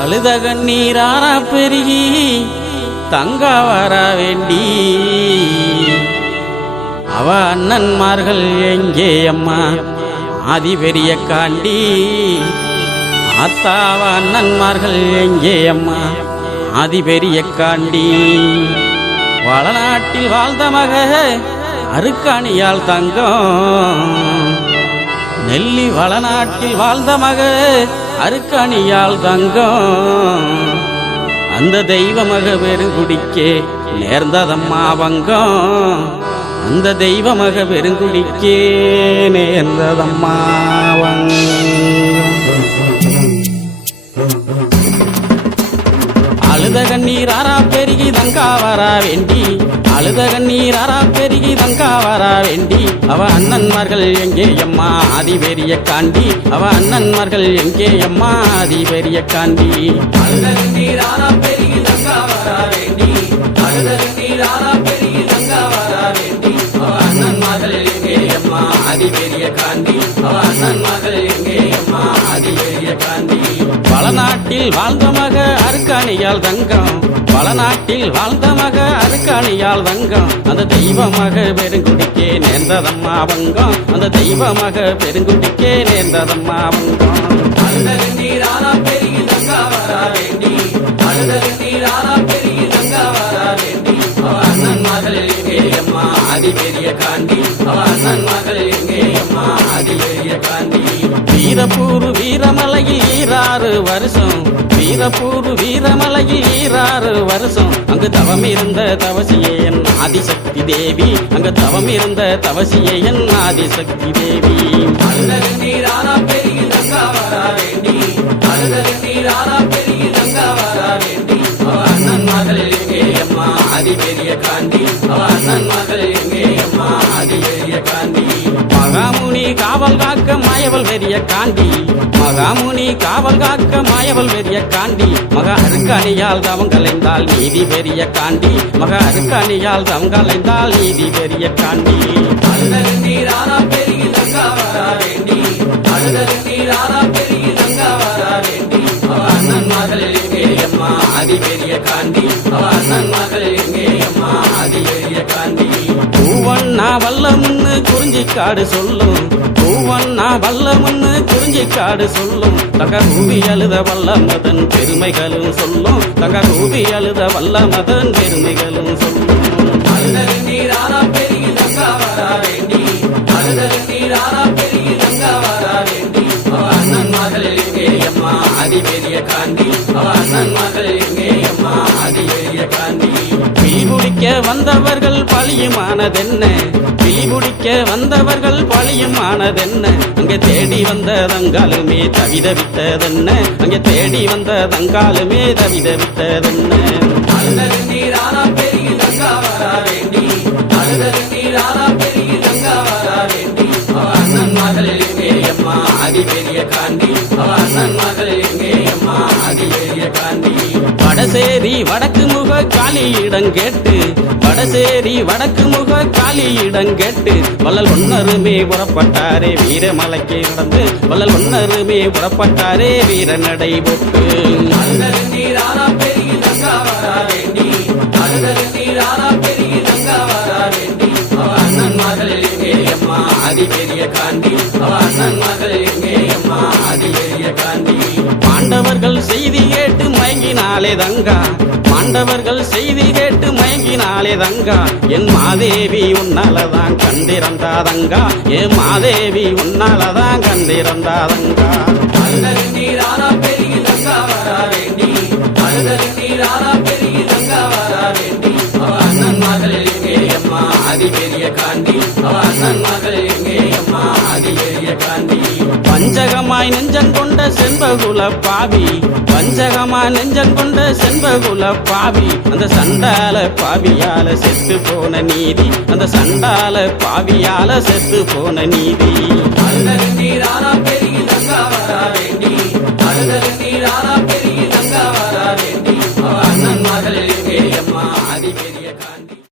அழுத கண்ணீரான பெருகி தங்க வர வேண்டி அவ அண்ணன்மார்கள் எங்கே அம்மா ஆதி பெரிய காண்டி ஆத்தாவ அண்ணன்மார்கள் எங்கே அம்மா ஆதி பெரிய காண்டி வளநாட்டில் வாழ்ந்த மக அருக்காணியால் தங்கம் நெல்லி வளநாட்டில் வாழ்ந்த மக அருக்காணியால் தங்கம் அந்த தெய்வ மக பெருங்குடிக்கே நேர்ந்ததம்மா வங்கம் அந்த தெய்வ மக பெருங்குடிக்கே நேர்ந்ததம்மா வங்கம் அழுத கண்ணீராரா பெருகி தங்கா வர வேண்டி அழுத கண்ணீராரா பெருகி தங்கா வர வேண்டி அவ அண்ணன்மார்கள் எங்கே அம்மா ஆதி பெரிய காண்டி அவ அண்ணன்மார்கள் எங்கே அம்மா ஆதி பெரிய காண்டி அழுத கண்ணீராரா பெருகி தங்கா வர வேண்டி அழுத கண்ணீராரா பெருகி தங்கா வர வேண்டி அவ அண்ணன்மார்கள் எங்கே அம்மா ஆதி பெரிய காண்டி அவ அண்ணன்மார்கள் எங்கே அம்மா ஆதி பெரிய காண்டி வளநாட்டில் வாழ்ந்த மக அருக்காணியால் தங்கம் வளநாட்டில் வாழ்ந்த மக அருக்காணியால் தங்கம் அந்த தெய்வ மக பெருங்குடிக்கே நேர்ந்ததம்மா வங்கம் அந்த தெய்வ மக பெருங்குடிக்கே நேர்ந்ததம்மா வங்கம் அழுத கண்ணீராரா பெருகி தங்கா வர வேண்டி அழுத கண்ணீராரா பெருகி தங்கா வர வேண்டி அவ அண்ணன்மார்கள் எங்கே அம்மா ஆதி பெரிய காண்டி அவ அண்ணன்மார்கள் எங்கே அம்மா ஆதி பெரிய காண்டி வீரப்பூர் வீரமலையில் 6 வருஷம் வீரப்பூர் வீரமலையில் 6 வருஷம் அங்கு தவம் இருந்த தவசியே என் ஆதிசக்தி தேவி அங்கு தவம் இருந்த தவசியே என் ஆதிசக்தி தேவி அழுத கண்ணீராரா பெருகி தங்கா வர வேண்டி அழுத கண்ணீராரா பெருகி தங்கா வர வேண்டி அவ அண்ணன்மார்கள் எங்கே அம்மா ஆதி பெரிய காண்டி அவ அண்ணன்மார்கள் எங்கே அம்மா ஆதி பெரிய காண்டி மகாமுனி காவல் காக்க மாயவள் பெரிய காண்டி மகாமுனி காவல் காக்க மாயவள் பெரிய காண்டி மக அருக்காணியால் தவங்களைந்தால் நீதி பெரிய காண்டி மக அருக்காணியால் தவங்களைந்தால் நீதி பெரிய காண்டி அழுத கண்ணீராரா பெருகி தங்கா வர வேண்டி அழுத கண்ணீராரா பெருகி தங்கா வர வேண்டி அவ அண்ணன்மார்கள் எங்கே அம்மா ஆதி பெரிய காண்டி அவ அண்ணன்மார்கள் எங்கே அம்மா ஆதி பெரிய காண்டி பூவண்ணா வல்லமுன்னு குறிஞ்சிக்காடு சொல்லும் பூவண்ணா வல்லமுன்னு குறிஞ்சிக்காடு சொல்லும் தங்க ரூபி அழுத வல்லமதன் பெருமைகளும் சொல்லும் தங்க ரூபி அழுத வல்லமதன் பெருமைகளும் சொல்லும் அழுத கண்ணீராரா பெருகி தங்கா வர வேண்டி அழுத கண்ணீராரா பெருகி தங்கா வர வேண்டி அவ அண்ணன்மார்கள் எங்கே அம்மா ஆதி பெரிய காண்டி அவ அண்ணன்மார்கள் எங்கே அம்மா ஆதி பெரிய காண்டி பிடிக்க வந்தவர்கள் பழியுமானதென்ன பிடிக்க வந்தவர்கள் பழியுமானதென்ன அங்கே தேடி வந்த தங்காலுமே தவிதவித்ததென்ன அங்கே தேடி வந்த தங்காலுமே தவிதவித்ததென்ன அழுத கண்ணீராரா பெருகி தங்கா வர வேண்டி அழுத கண்ணீராரா பெருகி தங்கா வர வேண்டி அவ அண்ணன்மார்கள் எங்கே அம்மா ஆதி பெரிய காண்டி அவ அண்ணன்மார்கள் எங்கே அம்மா ஆதி பெரிய காண்டி வடசேரி வடக்கு முக காளியிடம் கேட்டு வடசேரி வடக்கு முக காளியிடம் கேட்டு வள்ளல் ஒன்னருமே புறப்பட்டாரே வீரமலைக்கு நடந்து வள்ளல் ஒன்னருமே புறப்பட்டாரே வீர நடை போட்டு அழுத கண்ணீராரா பெருகி தங்கா வர வேண்டி அழுத கண்ணீராரா பெருகி தங்கா வர வேண்டி அவ அண்ணன்மார்கள் எங்கே அம்மா ஆதி பெரிய காண்டி அவ அண்ணன்மார்கள் எங்கே அம்மா ஆதி பெரிய காண்டி பாண்டவர்கள் செய்தி கேட்டு மயங்கினாலே தங்கா பாண்டவர்கள் செய்தி கேட்டு மயங்கினாலே தங்கா என் மாதேவி உன்னாலதான் கண்டிருந்தாதங்கா என் மாதேவி உன்னாலதான் கண்டிருந்தாதங்கா அழுத கண்ணீராரா பெருகி தங்கா வர வேண்டி அழுத கண்ணீராரா பெருகி தங்கா வர வேண்டி அவ அண்ணன்மார்கள் எங்கே அம்மா ஆதி பெரிய காண்டி அவ அண்ணன்மார்கள் எங்கே அம்மா ஆதி பெரிய காண்டி பஞ்சகமாய் நெஞ்சம் கொண்ட செண்பகுல பாவி பஞ்சகமாய் நெஞ்சம் கொண்ட செண்பகுல பாவி அந்த சண்டால பாவியால செத்து போன நீதி அந்த சண்டால பாவியால செத்து போன நீதி அழுத கண்ணீராரா பெருகி தங்கா வர வேண்டி அழுத கண்ணீராரா